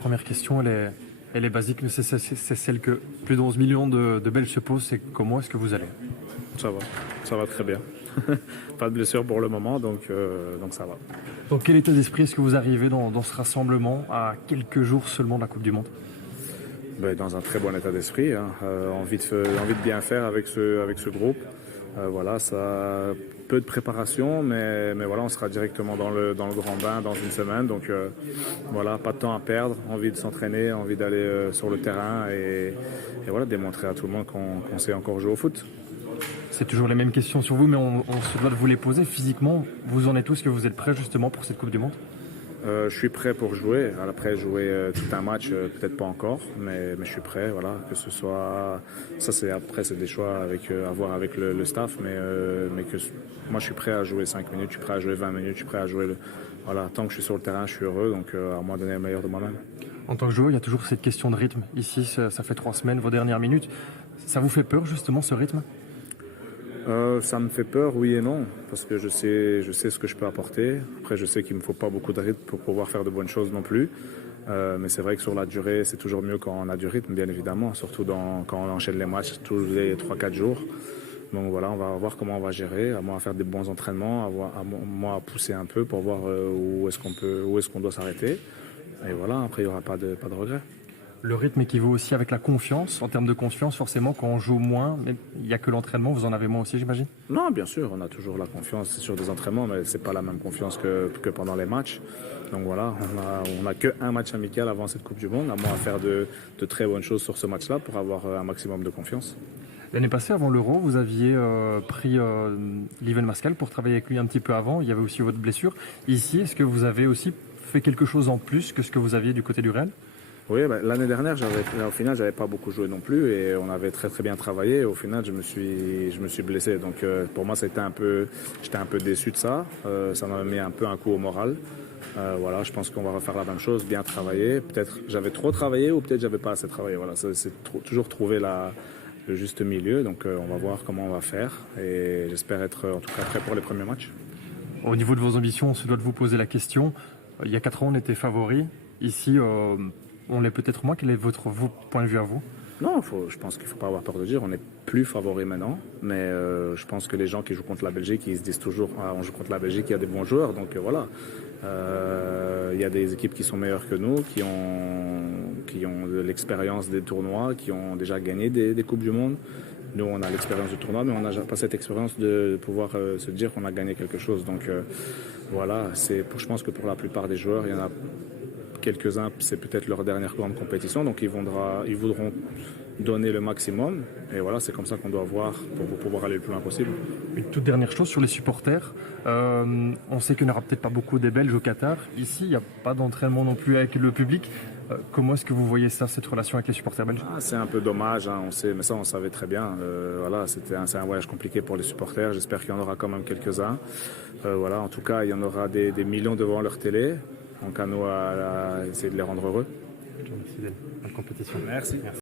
Première question, elle est basique, mais c'est celle que plus de 11 millions de Belges se posent, c'est comment est-ce que vous allez? Ça va très bien. Pas de blessure pour le moment, donc ça va. Dans quel état d'esprit est-ce que vous arrivez dans ce rassemblement à quelques jours seulement de la Coupe du Monde? Ben, dans un très bon état d'esprit, hein. Envie de bien faire avec ce groupe. Voilà, ça peu de préparation, mais voilà, on sera directement dans le grand bain dans une semaine. Donc voilà, pas de temps à perdre, envie de s'entraîner, envie d'aller sur le terrain et voilà, démontrer à tout le monde qu'on sait encore jouer au foot. C'est toujours les mêmes questions sur vous, mais on se doit de vous les poser. Physiquement, vous en êtes tous, est-ce que vous êtes prêts justement pour cette Coupe du Monde? Je suis prêt pour jouer. Après jouer tout un match, peut-être pas encore, mais je suis prêt. Voilà, que ce soit ça, c'est des choix à voir avec le staff, mais que moi je suis prêt à jouer 5 minutes, je suis prêt à jouer 20 minutes, je suis prêt à jouer voilà, tant que je suis sur le terrain, je suis heureux. Donc à moi de donner le meilleur de moi-même. En tant que joueur, il y a toujours cette question de rythme. Ici, ça fait 3 semaines, vos dernières minutes. Ça vous fait peur justement ce rythme? Ça me fait peur, oui et non, parce que je sais ce que je peux apporter. Après, je sais qu'il ne me faut pas beaucoup de rythme pour pouvoir faire de bonnes choses non plus. Mais c'est vrai que sur la durée, c'est toujours mieux quand on a du rythme, bien évidemment, surtout quand on enchaîne les matchs tous les 3-4 jours. Donc voilà, on va voir comment on va gérer, à moi à faire des bons entraînements, à moi à pousser un peu pour voir où est-ce qu'on doit s'arrêter. Et voilà, après, il n'y aura pas de regret. Le rythme équivaut aussi avec la confiance. En termes de confiance, forcément, quand on joue moins, mais il n'y a que l'entraînement, vous en avez moins aussi, j'imagine? Non, bien sûr, on a toujours la confiance sur des entraînements, mais c'est pas la même confiance que pendant les matchs. Donc voilà, on a que un match amical avant cette Coupe du Monde, à moins à faire de très bonnes choses sur ce match-là pour avoir un maximum de confiance. L'année passée, avant l'Euro, vous aviez pris Liven Mascal pour travailler avec lui un petit peu avant. Il y avait aussi votre blessure. Ici, est-ce que vous avez aussi fait quelque chose en plus que ce que vous aviez du côté du Real? Oui, l'année dernière, au final, j'avais pas beaucoup joué non plus et on avait très très bien travaillé. Au final, je me suis blessé. Donc pour moi, j'étais un peu déçu de ça. Ça m'a mis un peu un coup au moral. Voilà, je pense qu'on va refaire la même chose, bien travailler. Peut-être j'avais trop travaillé ou peut-être j'avais pas assez travaillé. Voilà, c'est toujours trouver le juste milieu. Donc on va voir comment on va faire et j'espère être en tout cas prêt pour les premiers matchs. Au niveau de vos ambitions, on se doit de vous poser la question. Il y a 4 ans, on était favoris. Ici, on l'est peut-être moins. Quel est votre point de vue à vous? Non, je pense qu'il ne faut pas avoir peur de dire. On est plus favori maintenant, mais je pense que les gens qui jouent contre la Belgique, ils se disent toujours on joue contre la Belgique, il y a des bons joueurs, donc voilà. Il y a des équipes qui sont meilleures que nous, qui ont de l'expérience des tournois, qui ont déjà gagné des Coupes du Monde. Nous, on a l'expérience du tournoi, mais on n'a pas cette expérience de pouvoir se dire qu'on a gagné quelque chose. Donc voilà, je pense que pour la plupart des joueurs, il y en a quelques-uns, c'est peut-être leur dernière grande compétition, donc ils voudront donner le maximum. Et voilà, c'est comme ça qu'on doit voir pour pouvoir aller le plus loin possible. Une toute dernière chose sur les supporters. On sait qu'il n'y aura peut-être pas beaucoup des Belges au Qatar. Ici, il n'y a pas d'entraînement non plus avec le public. Comment est-ce que vous voyez ça, cette relation avec les supporters belges? C'est un peu dommage, hein, on sait, mais ça on savait très bien. Voilà, c'est un voyage compliqué pour les supporters. J'espère qu'il y en aura quand même quelques-uns. Voilà, en tout cas, il y en aura des millions devant leur télé. Donc à nous à essayer de les rendre heureux. Bonne compétition. Merci.